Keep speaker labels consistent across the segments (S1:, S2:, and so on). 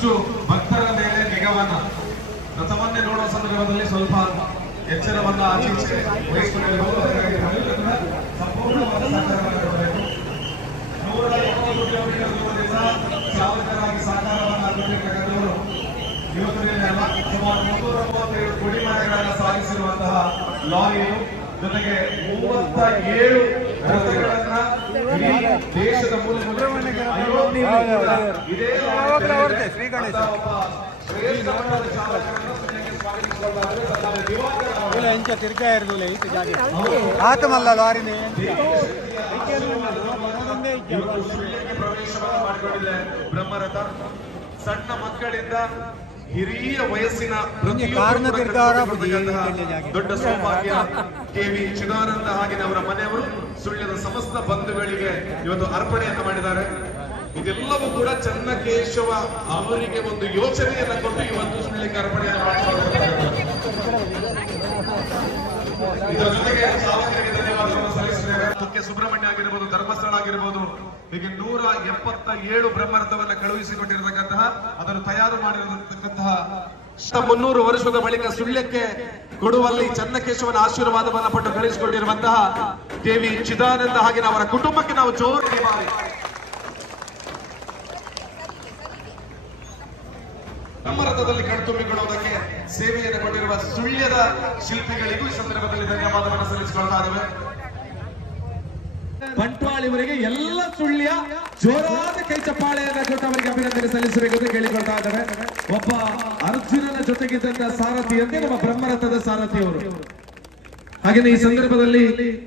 S1: ಒಂದಷ್ಟು ಭಕ್ತರ ಮೇಲೆ ನಿಗವನ್ನ ರಥವನ್ನೇ ನೋಡುವ ಸಂದರ್ಭದಲ್ಲಿ ಸ್ವಲ್ಪ ಎಚ್ಚರವನ್ನ ಆಚೆ ಸಂಪೂರ್ಣವಾದ ನೂರ ಕೊಡಿ ಮನೆಗಳನ್ನು ಸಾಗಿಸಿರುವಂತಹ ಲಾರಿಯು ಜೊತೆಗೆ ಮೂವತ್ತ ಏಳು ರಥಗಳನ್ನ ದೇಶದ ಮೂಲ
S2: ಇಲ್ಲ ಎಂಚ ತಿರ್ಗಾ ಈತ ಜಾಗ. ಆತಮಲ್ಲ ಲಾರಿನೇ.
S1: ಬ್ರಹ್ಮರಥ ಸಣ್ಣ ಮಕ್ಕಳಿಂದ ಹಿರಿಯ ವಯಸ್ಸಿನ. ದೊಡ್ಡ ಸೌಭಾಗ್ಯ. ಕೆವಿ ಚಿದಾನಂದ ಹಾಗೆ ಅವರ ಮನೆಯವರು ಸುಳ್ಯದ ಸಮಸ್ತ ಬಂಧುಗಳಿಗೆ ಇವತ್ತು ಅರ್ಪಣೆಯನ್ನು ಮಾಡಿದ್ದಾರೆ. ಇದೆಲ್ಲವೂ ಕೂಡ ಚನ್ನಕೇಶವ ಅವರಿಗೆ ಒಂದು ಯೋಚನೆಯನ್ನ ಕೊಟ್ಟು ಇವತ್ತು ಸುಳ್ಳಿ ಅರ್ಪಣೆಯನ್ನು ಮಾಡಿದ್ದಾರೆ ಇದರ ಸುಬ್ರಹ್ಮಣ್ಯ ಆಗಿರಬಹುದು ಧರ್ಮಸ್ಥಳ ಆಗಿರಬಹುದು ಹೀಗೆ ನೂರ ಎಪ್ಪತ್ತ ಏಳು ಬ್ರಹ್ಮರಥವನ್ನ ಕಳುಹಿಸಿಕೊಟ್ಟಿರತಕ್ಕಂತಹ, ಅದನ್ನು ತಯಾರು ಮಾಡಿರತಕ್ಕಂತಹ ಮುನ್ನೂರು ವರ್ಷದ ಬಳಿಕ ಸುಳ್ಯಕ್ಕೆ ಕೊಡುವಲ್ಲಿ ಚನ್ನಕೇಶವನ ಆಶೀರ್ವಾದವನ್ನು ಪಟ್ಟು ಕಳಿಸಿಕೊಂಡಿರುವಂತಹ ದೇವಿ ಚಿದಾನಂದ ಹಾಗೆ ಅವರ ಕುಟುಂಬಕ್ಕೆ ನಾವು ಜೋರಾಗಿ ಮಾಡಿ ಬ್ರಹ್ಮರಥದಲ್ಲಿ ಕಣ್ತುಂಬಿಕೊಳ್ಳುವುದಕ್ಕೆ ಸೇವೆಯನ್ನು ಕೊಟ್ಟಿರುವ ಸುಳ್ಯದ ಶಿಲ್ಪಿಗಳಿಗೂ ಈ ಸಂದರ್ಭದಲ್ಲಿ ಧನ್ಯವಾದವನ್ನು ಸಲ್ಲಿಸಿಕೊಳ್ತಾ ಇದ್ದೇವೆ. ಬಂಟ್ವಾಳಿವರಿಗೆ ಎಲ್ಲ ಸುಳ್ಯ, ಜೋರಾದ ಕೈ ಚಪ್ಪಾಳೆಯನ್ನ ಕೊಟ್ಟು ಅವರಿಗೆ ಅಭಿನಂದನೆ ಸಲ್ಲಿಸಬೇಕು ಅಂತ ಕೇಳಿಕೊಳ್ತಾ ಇದ್ದಾರೆ ಒಬ್ಬ ಅರ್ಜುನನ ಜೊತೆಗಿದ್ದಂತ ಸಾರಥಿಯಂತೆ ನಮ್ಮ ಬ್ರಹ್ಮರಥದ ಸಾರಥಿಯವರು ಹಾಗೇನೆ ಈ ಸಂದರ್ಭದಲ್ಲಿ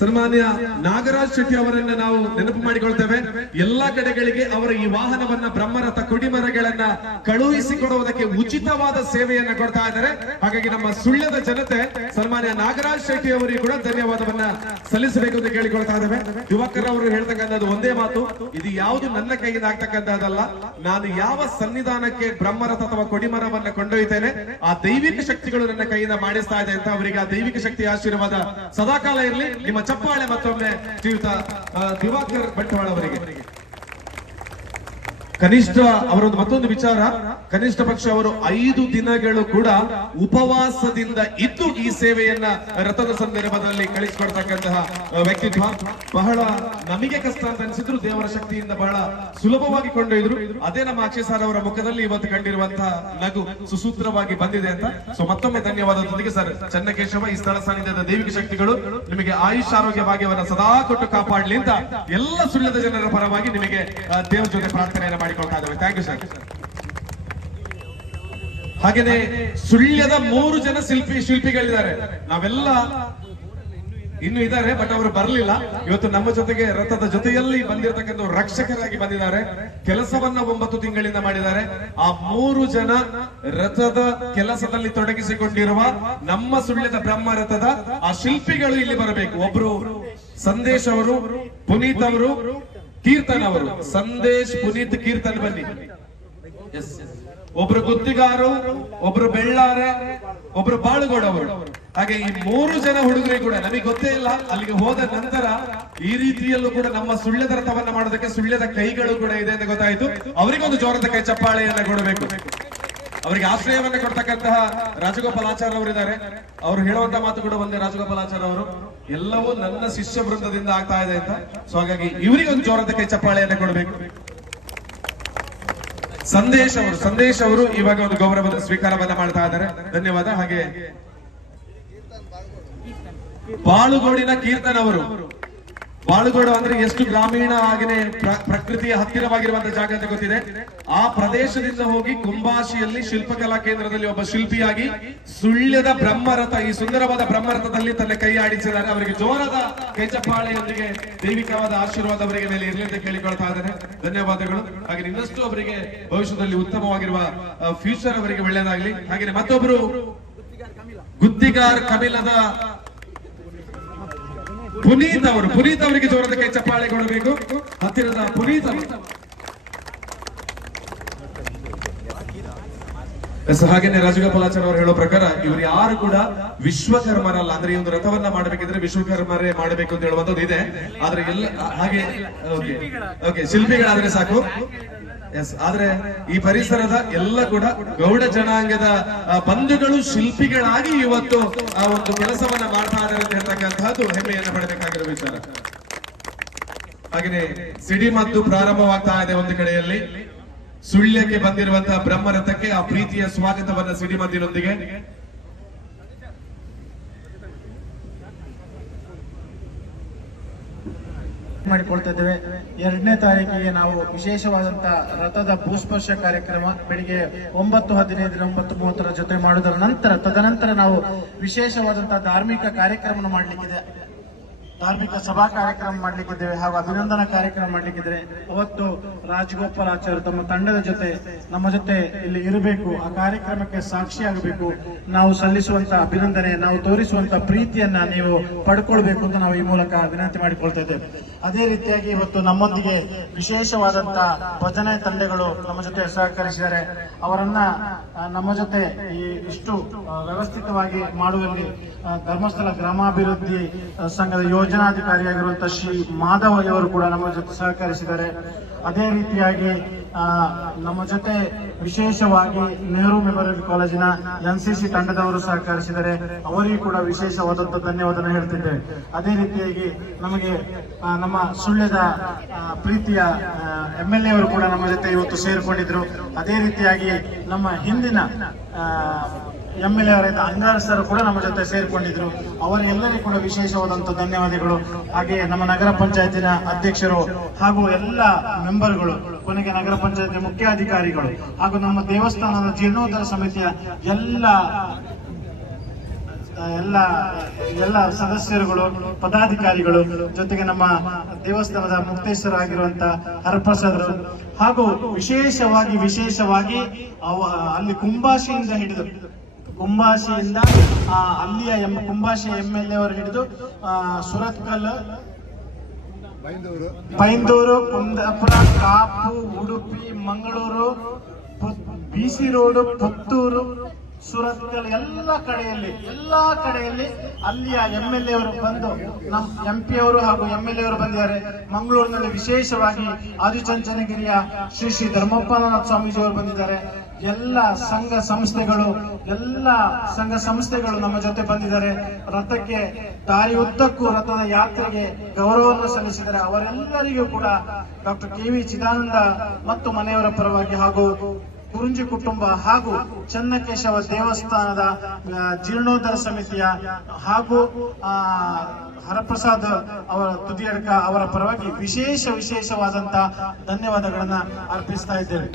S1: ಸನ್ಮಾನ್ಯ ನಾಗರಾಜ್ ಶೆಟ್ಟಿ ಅವರನ್ನ ನಾವು ನೆನಪು ಮಾಡಿಕೊಳ್ತೇವೆ. ಎಲ್ಲಾ ಕಡೆಗಳಿಗೆ ಅವರ ಈ ವಾಹನವನ್ನ ಬ್ರಹ್ಮರಥ ಕೊಡಿಮರಗಳನ್ನ ಕಳುಹಿಸಿಕೊಡುವುದಕ್ಕೆ ಉಚಿತವಾದ ಸೇವೆಯನ್ನ ಕೊಡ್ತಾ ಇದ್ದಾರೆ. ಹಾಗಾಗಿ ನಮ್ಮ ಸುಳ್ಳದ ಜನತೆ ಸನ್ಮಾನ್ಯ ನಾಗರಾಜ್ ಶೆಟ್ಟಿ ಅವರಿಗೆ ಕೂಡ ಧನ್ಯವಾದವನ್ನ ಸಲ್ಲಿಸಬೇಕು ಅಂತ ಕೇಳಿಕೊಳ್ತಾ ಇದ್ದೇವೆ. ಯುವಕರ ಅವರು ಹೇಳ್ತಕ್ಕಂಥದ್ದು ಒಂದೇ ಮಾತು. ಇದು ಯಾವುದು ನನ್ನ ಕೈಯಿಂದ ಆಗ್ತಕ್ಕಂಥದ್ದಲ್ಲ. ನಾನು ಯಾವ ಸನ್ನಿಧಾನಕ್ಕೆ ಬ್ರಹ್ಮರಥ ಅಥವಾ ಕೊಡಿಮರವನ್ನ ಕೊಂಡೊಯ್ತೇನೆ, ಆ ದೈವಿಕ ಶಕ್ತಿಗಳು ನನ್ನ ಕೈಯಿಂದ ಮಾಡಿಸ್ತಾ ಇದೆ ಅಂತ ಅವರಿಗೆ ಆ ದೈವಿಕ ಶಕ್ತಿ ಆಶೀರ್ವಾದ ಸದಾಕಾಲ ಇರಲಿ. ನಿಮ್ಮ ಚಪ್ಪಾಳೆ ಮತ್ತೊಮ್ಮೆ ಶ್ರೀಯುತ ದಿವಾಕರ್ ಬಂಟ್ವಾಳ ಅವರಿಗೆ. ಕನಿಷ್ಠ ಅವರೊಂದು ಮತ್ತೊಂದು ವಿಚಾರ. ಕನಿಷ್ಠ ಪಕ್ಷ ಅವರು ಐದು ದಿನಗಳು ಕೂಡ ಉಪವಾಸದಿಂದ ಇದ್ದು ಈ ಸೇವೆಯನ್ನ ರಥದ ಸಂದರ್ಭದಲ್ಲಿ ಕಳಿಸಿಕೊಡ್ತಕ್ಕಂತಹ ವ್ಯಕ್ತಿತ್ವ ಬಹಳ ನಮಗೆ ಕಷ್ಟ ಅಂತ ಅನಿಸಿದ್ರು. ದೇವರ ಶಕ್ತಿಯಿಂದ ಬಹಳ ಸುಲಭವಾಗಿ ಕೊಂಡೊಯ್ದ್ರು. ಅದೇ ನಮ್ಮ ಅಕ್ಷಯ್ ಸರ್ ಅವರ ಮುಖದಲ್ಲಿ ಇವತ್ತು ಕಂಡಿರುವಂತಹ ನಗು ಸುಸೂತ್ರವಾಗಿ ಬಂದಿದೆ ಅಂತ. ಸೊ ಮತ್ತೊಮ್ಮೆ ಧನ್ಯವಾದದೊಂದಿಗೆ ಸರ್, ಚನ್ನಕೇಶವ ಈ ಸ್ಥಳ ಸಾನ್ನಿಧ್ಯದ ದೈವಿಕ ಶಕ್ತಿಗಳು ನಿಮಗೆ ಆಯುಷ್ ಆರೋಗ್ಯ ಭಾಗ್ಯವನ್ನ ಸದಾ ಕೊಟ್ಟು ಕಾಪಾಡಲಿ ಅಂತ ಎಲ್ಲ ಸುಳ್ಳದ ಜನರ ಪರವಾಗಿ ನಿಮಗೆ ದೇವರ ಜೊತೆ ಪ್ರಾರ್ಥನೆಯನ್ನು ಮಾಡಿಕೊಳ್ತಾ ಥ್ಯಾಂಕ್ ಯು ಸರ್ ಹಾಗೇನೆ ಸುಳ್ಯದ ಮೂರು ಜನ ಶಿಲ್ಪಿ ಶಿಲ್ಪಿಗಳಿದ್ದಾರೆ. ನಾವೆಲ್ಲ ಇನ್ನು ಇದ್ದಾರೆ ಬಟ್ ಅವರು ಬರಲಿಲ್ಲ. ಇವತ್ತು ನಮ್ಮ ಜೊತೆಗೆ ರಥದ ಜೊತೆಯಲ್ಲಿ ಬಂದಿರತಕ್ಕಂಥ ರಕ್ಷಕರಾಗಿ ಬಂದಿದ್ದಾರೆ. ಕೆಲಸವನ್ನ ಒಂಬತ್ತು ತಿಂಗಳಿಂದ ಮಾಡಿದ್ದಾರೆ. ಆ ಮೂರು ಜನ ರಥದ ಕೆಲಸದಲ್ಲಿ ತೊಡಗಿಸಿಕೊಂಡಿರುವ ನಮ್ಮ ಸುಳ್ಯದ ಬ್ರಹ್ಮ ರಥದ ಆ ಶಿಲ್ಪಿಗಳು ಇಲ್ಲಿ ಬರಬೇಕು. ಒಬ್ರು ಸಂದೇಶ್ ಅವರು, ಪುನೀತ್ ಅವರು ಕೀರ್ತನ್ ಅವರು, ಸಂದೇಶ್ ಪುನೀತ್ ಕೀರ್ತನ್ ಬನ್ನಿ. ಒಬ್ರು ಗುತ್ತಿಗಾರು, ಒಬ್ರು ಬೆಳ್ಳಾರೆ, ಒಬ್ರು ಬಾಳುಗೋಡ ಅವರು. ಹಾಗೆ ಈ ಮೂರು ಜನ ಹುಡುಗರಿಗೆ ಕೂಡ, ನಮಗೆ ಗೊತ್ತೇ ಇಲ್ಲ, ಅಲ್ಲಿಗೆ ಹೋದ ನಂತರ ಈ ರೀತಿಯಲ್ಲೂ ಕೂಡ ನಮ್ಮ ಸುಳ್ಯದ ರಥವನ್ನ ಮಾಡೋದಕ್ಕೆ ಸುಳ್ಯದ ಕೈಗಳು ಕೂಡ ಇದೆ ಅಂತ ಗೊತ್ತಾಯ್ತು. ಅವರಿಗೊಂದು ಜೋರದ ಕೈ ಚಪ್ಪಾಳೆಯನ್ನ ಕೊಡಬೇಕು. ಅವರಿಗೆ ಆಶ್ರಯವನ್ನು ಕೊಡ್ತಕ್ಕಂತಹ ರಾಜಗೋಪಾಲಾಚಾರ್ಯ ಅವರಿದ್ದಾರೆ ಅವರು ಹೇಳುವಂತ ಮಾತು ಕೂಡ ಒಂದೇ, ರಾಜಗೋಪಾಲಾಚಾರ್ಯ ಅವರು. ಎಲ್ಲವೂ ನನ್ನ ಶಿಷ್ಯ ವೃಂದದಿಂದ ಆಗ್ತಾ ಇದೆ ಅಂತ. ಸೊ ಹಾಗಾಗಿ ಇವರಿಗೊಂದು ಜೋರದ ಕೈ ಚಪ್ಪಾಳೆಯನ್ನು ಕೊಡಬೇಕು. ಸಂದೇಶ್ ಅವರು ಸಂದೇಶ್ ಅವರು ಇವಾಗ ಒಂದು ಗೌರವದ ಸ್ವೀಕಾರವನ್ನ ಮಾಡ್ತಾ ಇದ್ದಾರೆ. ಧನ್ಯವಾದ. ಹಾಗೆ, ಬಾಳುಗೋಡಿನ ಕೀರ್ತನ್ ಅವರು ಬಾಳುಗೋಡು ಅಂದ್ರೆ ಎಷ್ಟು ಗ್ರಾಮೀಣ ಆಗಿನೇ ಪ್ರ- ಪ್ರಕೃತಿಯ ಹತ್ತಿರವಾಗಿರುವಂತಹ ಜಾಗ ಅಂತ ಗೊತ್ತಿದೆ. ಆ ಪ್ರದೇಶದಿಂದ ಹೋಗಿ ಕುಂಬಾಶಿಯಲ್ಲಿ ಶಿಲ್ಪಕಲಾ ಕೇಂದ್ರದಲ್ಲಿ ಒಬ್ಬ ಶಿಲ್ಪಿಯಾಗಿ ಸುಳ್ಯದ ಬ್ರಹ್ಮರಥ, ಈ ಸುಂದರವಾದ ಬ್ರಹ್ಮರಥದಲ್ಲಿ ತನ್ನ ಕೈ ಆಡಿಸಿದ್ದಾರೆ. ಅವರಿಗೆ ಜೋರದ ಕೈಚಪ್ಪಾಳೆಯೊಂದಿಗೆ ದೈವಿಕವಾದ ಆಶೀರ್ವಾದ ಅವರಿಗೆ ಮೇಲೆ ಇರಲಿ ಅಂತ ಕೇಳಿಕೊಳ್ತಾ ಇದ್ದಾರೆ ಧನ್ಯವಾದಗಳು. ಹಾಗೆ ಇನ್ನಷ್ಟು ಅವರಿಗೆ ಭವಿಷ್ಯದಲ್ಲಿ ಉತ್ತಮವಾಗಿರುವ ಫ್ಯೂಚರ್ ಅವರಿಗೆ ಒಳ್ಳೆಯದಾಗಲಿ. ಹಾಗೆ ಮತ್ತೊಬ್ರು ಗುತ್ತಿಗಾರ್ ಕಮಿಲದ ಪುನೀತ್ ಅವರು, ಪುನೀತ್ ಅವರಿಗೆ ಜೋರದ ಚಪ್ಪಾಳೆ ಕೊಡಬೇಕು. ಹತ್ತಿರದ ಪುನೀತ್ ಅವರು. ಎಸ್ ಹಾಗೇನೆ ರಾಜಗೋಪಾಲಾಚಾರ್ಯ ಅವರು ಹೇಳೋ ಪ್ರಕಾರ ಇವರು ಯಾರು ಕೂಡ ವಿಶ್ವಕರ್ಮರಲ್ಲ. ಅಂದ್ರೆ ಈ ಒಂದು ರಥವನ್ನ ಮಾಡಬೇಕಿದ್ರೆ ವಿಶ್ವಕರ್ಮರೇ ಮಾಡಬೇಕು ಅಂತ ಹೇಳುವಂತದ್ದು ಇದೆ. ಆದ್ರೆ ಎಲ್ಲ, ಹಾಗೆ ಓಕೆ, ಶಿಲ್ಪಿಗಳಾದ್ರೆ ಸಾಕು. ಎಸ್ ಆದ್ರೆ ಈ ಪರಿಸರದ ಎಲ್ಲ ಕೂಡ ಗೌಡ ಜನಾಂಗದ ಬಂಧುಗಳು, ಶಿಲ್ಪಿಗಳಾಗಿ ಇವತ್ತು ಆ ಒಂದು ಕೆಲಸವನ್ನ ಮಾಡ್ತಾ ಇದ್ದಾರೆ ಅಂತ ಹೇಳ್ತಕ್ಕಂತಹದ್ದು ಹೆಮ್ಮೆಯನ್ನು ಪಡಬೇಕಾಗಿರೋ ವಿಚಾರ. ಹಾಗೆಯೇ ಸಿಡಿಮದ್ದು ಪ್ರಾರಂಭವಾಗ್ತಾ ಇದೆ ಒಂದು ಕಡೆಯಲ್ಲಿ. ಸುಳ್ಯಕ್ಕೆ ಬಂದಿರುವಂತಹ ಬ್ರಹ್ಮರಥಕ್ಕೆ ಆ ಪ್ರೀತಿಯ ಸ್ವಾಗತವನ್ನ ಸಿಡಿಮದ್ದಿನೊಂದಿಗೆ
S3: ಮಾಡಿಕೊಳ್ತಾ ಇದ್ದೇವೆ. ಎರಡನೇ ತಾರೀಕಿಗೆ ನಾವು ವಿಶೇಷವಾದಂತಹ ರಥದ ಭೂಸ್ಪರ್ಶ ಕಾರ್ಯಕ್ರಮ ಬೆಳಿಗ್ಗೆ ಒಂಬತ್ತು ಹದಿನೈದರ ಒಂಬತ್ತು ಮೂವತ್ತರ ಜೊತೆ ಮಾಡುವುದರ ನಂತರ, ತದನಂತರ ನಾವು ವಿಶೇಷವಾದಂತಹ ಧಾರ್ಮಿಕ ಕಾರ್ಯಕ್ರಮ ಮಾಡಲಿಕ್ಕಿದೆ. ಧಾರ್ಮಿಕ ಸಭಾ ಕಾರ್ಯಕ್ರಮ ಮಾಡ್ಲಿಕ್ಕಿದ್ದೇವೆ ಹಾಗೂ ಅಭಿನಂದನಾ ಕಾರ್ಯಕ್ರಮ ಮಾಡ್ಲಿಕ್ಕಿದ್ರೆ ಅವತ್ತು ರಾಜಗೋಪಾಲಾಚಾರ್ಯ ತಮ್ಮ ತಂಡದ ಜೊತೆ, ನಮ್ಮ ಜೊತೆ ಇಲ್ಲಿ ಇರಬೇಕು. ಆ ಕಾರ್ಯಕ್ರಮಕ್ಕೆ ಸಾಕ್ಷಿಯಾಗಬೇಕು. ನಾವು ಸಲ್ಲಿಸುವಂತ ಅಭಿನಂದನೆ, ನಾವು ತೋರಿಸುವಂತ ಪ್ರೀತಿಯನ್ನ ನೀವು ಪಡ್ಕೊಳ್ಬೇಕು ಅಂತ ನಾವು ಈ ಮೂಲಕ ವಿನಂತಿ ಮಾಡಿಕೊಳ್ತಾ ಇದ್ದೇವೆ. ಅದೇ ರೀತಿಯಾಗಿ ಇವತ್ತು ನಮ್ಮೊಂದಿಗೆ ವಿಶೇಷವಾದಂತ ಭಜನೆ ತಂಡಗಳು ನಮ್ಮ ಜೊತೆ ಸಹಕರಿಸಿದ್ದಾರೆ. ಅವರನ್ನ ನಮ್ಮ ಜೊತೆ ಈ ಇಷ್ಟು ವ್ಯವಸ್ಥಿತವಾಗಿ ಮಾಡುವಲ್ಲಿ ಧರ್ಮಸ್ಥಳ ಗ್ರಾಮಾಭಿವೃದ್ಧಿ ಸಂಘದ ಯೋಜನಾಧಿಕಾರಿಯಾಗಿರುವಂತಹ ಶ್ರೀ ಮಾಧವ ಕೂಡ ನಮ್ಮ ಜೊತೆ ಸಹಕರಿಸಿದ್ದಾರೆ. ಅದೇ ರೀತಿಯಾಗಿ ನಮ್ಮ ಜೊತೆ ವಿಶೇಷವಾಗಿ ನೆಹರು ಮೆಮೋರಿಯಲ್ ಕಾಲೇಜಿನ ಎನ್ ಸಿ ಸಿ ತಂಡದವರು ಸಹಕರಿಸಿದರೆ ಅವರಿಗೂ ಕೂಡ ವಿಶೇಷವಾದಂತ ಧನ್ಯವಾದನ ಹೇಳ್ತಿದ್ದೇವೆ ಅದೇ ರೀತಿಯಾಗಿ ನಮಗೆ ನಮ್ಮ ಸುಳ್ಯದ ಪ್ರೀತಿಯ ಎಂ ಎಲ್ ಎ ಅವರು ಕೂಡ ನಮ್ಮ ಜೊತೆ ಇವತ್ತು ಸೇರಿಕೊಂಡಿದ್ರು. ಅದೇ ರೀತಿಯಾಗಿ ನಮ್ಮ ಹಿಂದಿನ ಎಂ ಎಲ್ ಎ ಅವರಾದ ಅಂಗಾರ ಸರ್ ಕೂಡ ನಮ್ಮ ಜೊತೆ ಸೇರಿಕೊಂಡಿದ್ರು. ಅವರೆಲ್ಲರಿಗೂ ಕೂಡ ವಿಶೇಷವಾದಂತ ಧನ್ಯವಾದಗಳು. ಹಾಗೆ ನಮ್ಮ ನಗರ ಪಂಚಾಯತಿನ ಅಧ್ಯಕ್ಷರು ಹಾಗೂ ಎಲ್ಲ ಮೆಂಬರ್ಗಳು ಕೊನೆಗೆ ನಗರ ಪಂಚಾಯತಿ ಮುಖ್ಯಾಧಿಕಾರಿಗಳು ಹಾಗೂ ನಮ್ಮ ದೇವಸ್ಥಾನದ ಜೀರ್ಣೋದ್ಧಾರ ಸಮಿತಿಯ ಎಲ್ಲ ಎಲ್ಲ ಎಲ್ಲ ಸದಸ್ಯರುಗಳು, ಪದಾಧಿಕಾರಿಗಳು ಜೊತೆಗೆ ನಮ್ಮ ದೇವಸ್ಥಾನದ ಮುಕ್ತೇಶ್ವರ ಹರಪ್ರಸಾದರು ಹಾಗೂ ವಿಶೇಷವಾಗಿ ವಿಶೇಷವಾಗಿ ಅಲ್ಲಿ ಕುಂಬಾಶಿಯಿಂದ ಹಿಡಿದು ಕುಂಬಾಶಿಯಿಂದ ಅಲ್ಲಿಯ M Kumbashi M L A ಅವರು ಹಿಡಿದು Surathkal Byndoor Kundapura Kapu Udupi Mangaluru B C road Puttur Surathkal ಎಲ್ಲ ಕಡೆಯಲ್ಲಿ ಎಲ್ಲ ಕಡೆಯಲ್ಲಿ ಅಲ್ಲಿಯ ಎಂ ಎಲ್ ಎ ಅವರು ಬಂದು ನಮ್ಮ ಎಂ ಪಿ ಅವರು ಹಾಗೂ ಎಂ ಎಲ್ ಎ ಅವರು ಬಂದಿದ್ದಾರೆ. ಮಂಗಳೂರಿನಲ್ಲಿ ವಿಶೇಷವಾಗಿ ಆದಿಚಂಚನಗಿರಿಯ ಶ್ರೀ ಶ್ರೀ ಧರ್ಮಪ್ಪನಾಥ ಸ್ವಾಮೀಜಿ ಅವರು ಬಂದಿದ್ದಾರೆ. ಎಲ್ಲ ಸಂಘ ಸಂಸ್ಥೆಗಳು, ಎಲ್ಲ ಸಂಘ ಸಂಸ್ಥೆಗಳು ನಮ್ಮ ಜೊತೆ ಬಂದಿದ್ದಾರೆ. ರಥಕ್ಕೆ ದಾರಿ ಉದ್ದಕ್ಕೂ ರಥದ ಯಾತ್ರೆಗೆ ಗೌರವವನ್ನು ಸಲ್ಲಿಸಿದ್ದಾರೆ. ಅವರೆಲ್ಲರಿಗೂ ಕೂಡ ಡಾಕ್ಟರ್ ಕೆ ವಿ ಚಿದಾನಂದ ಮತ್ತು ಮನೆಯವರ ಪರವಾಗಿ ಹಾಗೂ ಕುರುಂಜಿ ಕುಟುಂಬ ಹಾಗೂ ಚನ್ನಕೇಶವ ದೇವಸ್ಥಾನದ ಜೀರ್ಣೋದ್ಧಾರ ಸಮಿತಿಯ ಹಾಗೂ ಹರಪ್ರಸಾದ್ ಅವರ ತುದಿಯಡ್ಕ ಅವರ ಪರವಾಗಿ ವಿಶೇಷ ವಿಶೇಷವಾದಂತ ಧನ್ಯವಾದಗಳನ್ನ ಅರ್ಪಿಸ್ತಾ ಇದ್ದೇವೆ.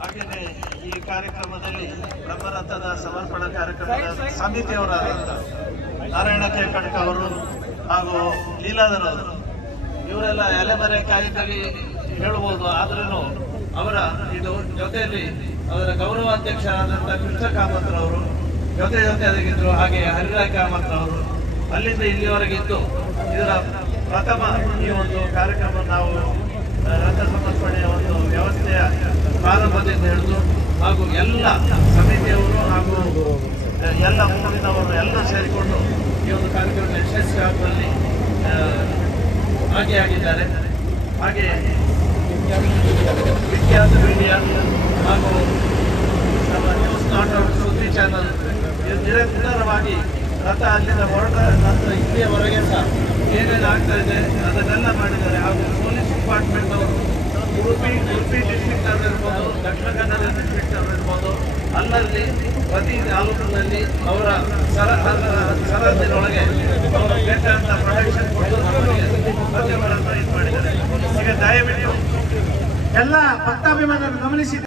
S4: ಹಾಗೆಯೇ ಈ ಕಾರ್ಯಕ್ರಮದಲ್ಲಿ ಬ್ರಹ್ಮರಥದ ಸಮರ್ಪಣಾ ಕಾರ್ಯಕ್ರಮದ ಸಮಿತಿಯವರಾದಂಥ ನಾರಾಯಣ ಕೇಕಡ್ಕ ಅವರು ಹಾಗೂ ಲೀಲಾಧರ್ ಅವರು. ಇವರೆಲ್ಲ ಎಲೆಮರೆ ಕಾಯಿದಲ್ಲಿ ಹೇಳ್ಬೋದು ಆದ್ರೂ ಅವರ ಇದು ಜೊತೆಯಲ್ಲಿ ಅವರ ಗೌರವಾಧ್ಯಕ್ಷರಾದಂತಹ ಕೃಷ್ಣ ಕಾಮತ್ರವರು ಜೊತೆ ಜೊತೆಯಾಗಿದ್ರು ಹಾಗೆ ಹರಿರಾಯ್ ಕಾಮತ್ರವರು ಅಲ್ಲಿಂದ ಇಲ್ಲಿವರೆಗಿದ್ದು ಇದರ ಪ್ರಥಮ ಈ ಒಂದು ಕಾರ್ಯಕ್ರಮ ನಾವು ರಥ ಸಮರ್ಪಣೆಯ ಒಂದು ವ್ಯವಸ್ಥೆಯ ಪ್ರಾರಂಭದಿಂದ ಹಿಡಿದು ಹಾಗೂ ಎಲ್ಲ ಸಮಿತಿಯವರು ಹಾಗೂ ಎಲ್ಲ ಊರಿನವರು ಎಲ್ಲ ಸೇರಿಕೊಂಡು ಈ ಒಂದು ಕಾರ್ಯಕ್ರಮ ಯಶಸ್ವಿ ಆಗುವಲ್ಲಿ ಭಾಗಿಯಾಗಿದ್ದಾರೆ ಹಾಗೆ ವಿಖ್ಯಾತ ಮೀಡಿಯಾ ಹಾಗೂ ನಮ್ಮ ನ್ಯೂಸ್ ನಾಟಕ ಸುದ್ದಿ ಚಾನಲ್ ನಿರಂತರವಾಗಿ ರಥ ಅಲ್ಲಿಂದ ಹೊರಟ ನಂತರ ಇಲ್ಲಿಯವರೆಗೆ ಸಹ ಏನೇನು ಆಗ್ತಾ ಇದೆ ಅದನ್ನೆಲ್ಲ ಮಾಡಿದ್ದಾರೆ ಹಾಗೂ ಪೊಲೀಸ್ ಡಿಪಾರ್ಟ್ಮೆಂಟ್ ಅವರು ಉಡುಪಿ ಉಡುಪಿ ಡಿಸ್ಟ್ರಿಕ್ಟ್ ಇರ್ಬೋದು ದಕ್ಷಿಣ ಕನ್ನಡ ಡಿಸ್ಟ್ರಿಕ್ಟ್ ಇರ್ಬೋದು ಅಲ್ಲಲ್ಲಿ ಪ್ರತಿ ತಾಲೂಕಿನಲ್ಲಿ ಅವರ ಸರ ಸರಹದ್ದಿನೊಳಗೆ ಅವರು ಬೇಕಾದಂಥ ಪ್ರೊಟೆಕ್ಷನ್
S3: ಗಮನಿಸಿದ